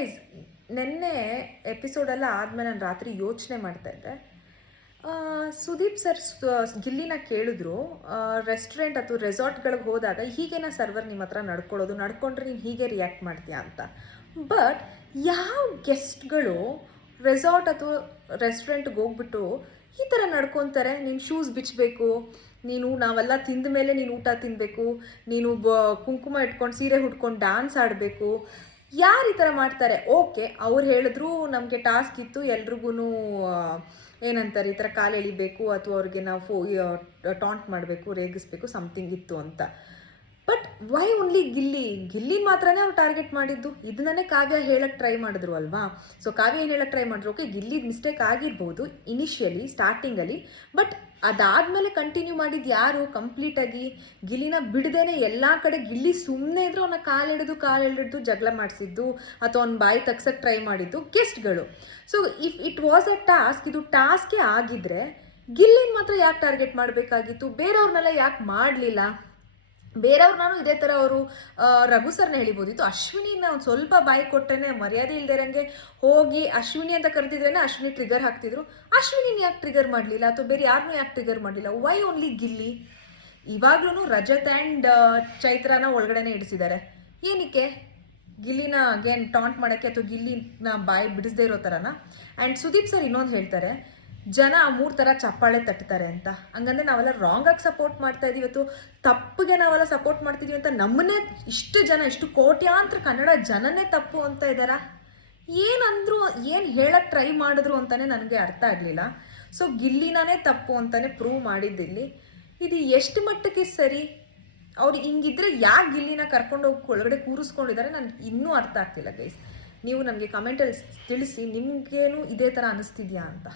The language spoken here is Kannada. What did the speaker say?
ಗೈಸ್, ನೆನ್ನೆ ಎಪಿಸೋಡೆಲ್ಲ ಆದಮೇಲೆ ನಾನು ರಾತ್ರಿ ಯೋಚನೆ ಮಾಡ್ತಾ ಇದ್ದೆ. ಸುದೀಪ್ ಸರ್ ಗಿಲ್ಲಿನ ಕೇಳಿದ್ರು, ರೆಸ್ಟೋರೆಂಟ್ ಅಥವಾ ರೆಸಾರ್ಟ್ಗಳಿಗೆ ಹೋದಾಗ ಹೀಗೇನ ಸರ್ವರ್ ನಿಮ್ಮ ಹತ್ರ ನಡ್ಕೊಳ್ಳೋದು, ನಡ್ಕೊಂಡ್ರೆ ನೀನು ಹೀಗೆ ರಿಯಾಕ್ಟ್ ಮಾಡ್ತೀಯಾ ಅಂತ. ಬಟ್ ಯಾವ ಗೆಸ್ಟ್ಗಳು ರೆಸಾರ್ಟ್ ಅಥವಾ ರೆಸ್ಟೋರೆಂಟ್ಗೆ ಹೋಗ್ಬಿಟ್ಟು ಈ ಥರ ನಡ್ಕೊತಾರೆ? ನೀನು ಶೂಸ್ ಬಿಚ್ಚಬೇಕು, ನಾವೆಲ್ಲ ತಿಂದ ಮೇಲೆ ನೀನು ಊಟ ತಿನ್ನಬೇಕು, ನೀನು ಕುಂಕುಮ ಇಟ್ಕೊಂಡು ಸೀರೆ ಉಟ್ಕೊಂಡು ಡ್ಯಾನ್ಸ್ ಆಡಬೇಕು. ಯಾರು ಈ ಥರ ಮಾಡ್ತಾರೆ? ಓಕೆ, ಅವ್ರು ಹೇಳಿದ್ರು ನಮಗೆ ಟಾಸ್ಕ್ ಇತ್ತು, ಎಲ್ರಿಗೂ ಏನಂತಾರೆ ಈ ಥರ ಕಾಲು ಎಳಿಬೇಕು ಅಥವಾ ಅವ್ರಿಗೆ ನಾವು ಟಾಂಟ್ ಮಾಡಬೇಕು, ರೇಗಿಸ್ಬೇಕು, ಸಮಥಿಂಗ್ ಇತ್ತು ಅಂತ. ಬಟ್ ವೈ ಓನ್ಲಿ ಗಿಲ್ಲಿ ಮಾತ್ರನೇ ಅವ್ರು ಟಾರ್ಗೆಟ್ ಮಾಡಿದ್ದು? ಇದನ್ನೇ ಕಾವ್ಯ ಹೇಳಕ್ಕೆ ಟ್ರೈ ಮಾಡಿದ್ರು ಅಲ್ವಾ? ಸೊ ಕಾವ್ಯ ಏನು ಹೇಳಕ್ಕೆ ಟ್ರೈ ಮಾಡಿದ್ರು, ಓಕೆ ಗಿಲ್ಲಿದ್ ಮಿಸ್ಟೇಕ್ ಆಗಿರ್ಬೋದು ಇನಿಷಿಯಲಿ ಸ್ಟಾರ್ಟಿಂಗಲ್ಲಿ, ಬಟ್ ಅದಾದಮೇಲೆ ಕಂಟಿನ್ಯೂ ಮಾಡಿದ್ದು ಯಾರು? ಕಂಪ್ಲೀಟಾಗಿ ಗಿಲ್ಲಿನ ಬಿಡದೇನೆ ಎಲ್ಲ ಕಡೆ ಗಿಲ್ಲಿ ಸುಮ್ಮನೆ ಇದ್ರು ಅವನ್ನ ಕಾಲೆಳೆದು ಜಗಳ ಮಾಡಿಸಿದ್ದು ಅಥವಾ ಅವ್ನ ಬಾಯಿ ತಗ್ಸಕ್ಕೆ ಟ್ರೈ ಮಾಡಿದ್ದು ಗೆಸ್ಟ್ಗಳು. So if it was a task, ಇದು ಟಾಸ್ಕೇ ಆಗಿದ್ರೆ ಗಿಲ್ಲಿನ ಮಾತ್ರ ಯಾಕೆ ಟಾರ್ಗೆಟ್ ಮಾಡಬೇಕಾಗಿತ್ತು? ಬೇರೆಯವ್ರನ್ನೆಲ್ಲ ಯಾಕೆ ಮಾಡಲಿಲ್ಲ? ಬೇರೆಯವ್ರನ್ನಾನು ಇದೇ ಥರ ಅವರು ರಘು ಸರ್ನ ಹೇಳಿಬೋದಿತ್ತು. ಅಶ್ವಿನಿನ ಒಂದು ಸ್ವಲ್ಪ ಬಾಯಿ ಕೊಟ್ಟರೆ ಮರ್ಯಾದೆ ಇಲ್ದಿರಂಗೆ ಹೋಗಿ ಅಶ್ವಿನಿ ಅಂತ ಕರೆದಿದ್ರೇನೆ ಅಶ್ವಿನಿ ಟ್ರಿಗರ್ ಹಾಕ್ತಿದ್ರು. ಅಶ್ವಿನಿನ ಯಾಕೆ ಟ್ರಿಗರ್ ಮಾಡಲಿಲ್ಲ ಅಥವಾ ಬೇರೆ ಯಾರನ್ನೂ ಯಾಕೆ ಟ್ರಿಗರ್ ಮಾಡಲಿಲ್ಲ? Why only Gilli? ಇವಾಗ್ಲೂ ರಜತ್ ಆ್ಯಂಡ್ ಚೈತ್ರಾನ ಒಳಗಡೆನೆ ಇಡಿಸಿದ್ದಾರೆ. ಏನಕ್ಕೆ? ಗಿಲ್ಲಿನ ಅಗೇನ್ ಟಾಂಟ್ ಮಾಡೋಕ್ಕೆ ಅಥವಾ ಗಿಲ್ಲಿನ ಬಾಯಿ ಬಿಡಿಸದೇ ಇರೋ ಥರನ? ಆ್ಯಂಡ್ ಸುದೀಪ್ ಸರ್ ಇನ್ನೊಂದು ಹೇಳ್ತಾರೆ, ಜನ 3 ಥರ ಚಪ್ಪಾಳೆ ತಟ್ತಾರೆ ಅಂತ. ಹಂಗಂದ್ರೆ ನಾವೆಲ್ಲ ರಾಂಗಾಗಿ ಸಪೋರ್ಟ್ ಮಾಡ್ತಾ ಇದೀವಿ ಅಥವಾ ತಪ್ಪಿಗೆ ನಾವೆಲ್ಲ ಸಪೋರ್ಟ್ ಮಾಡ್ತಿದೀವಿ ಅಂತ ನಮ್ಮನ್ನೇ ಇಷ್ಟು ಕೋಟ್ಯಾಂತರ ಕನ್ನಡ ಜನನೇ ತಪ್ಪು ಅಂತ ಇದ್ದಾರಾ? ಏನಂದ್ರು, ಏನು ಹೇಳಕ್ಕೆ ಟ್ರೈ ಮಾಡಿದ್ರು ಅಂತಾನೆ ನನಗೆ ಅರ್ಥ ಆಗಲಿಲ್ಲ. ಸೊ ಗಿಲ್ಲಿನೇ ತಪ್ಪು ಅಂತಾನೆ ಪ್ರೂವ್ ಮಾಡಿದ್ದಿಲ್ಲಿ. ಇದು ಎಷ್ಟು ಮಟ್ಟಕ್ಕೆ ಸರಿ? ಅವ್ರು ಹಿಂಗಿದ್ರೆ ಯಾಕೆ ಗಿಲ್ಲಿನ ಕರ್ಕೊಂಡೋಗಿ ಒಳಗಡೆ ಕೂರಿಸ್ಕೊಂಡಿದ್ದಾರೆ ನನಗೆ ಇನ್ನೂ ಅರ್ಥ ಆಗ್ತಿಲ್ಲ ಗೈಸ್. ನೀವು ನನಗೆ ಕಮೆಂಟಲ್ಲಿ ತಿಳಿಸಿ, ನಿಮಗೇನು ಇದೇ ಥರ ಅನಿಸ್ತಿದ್ಯಾ ಅಂತ.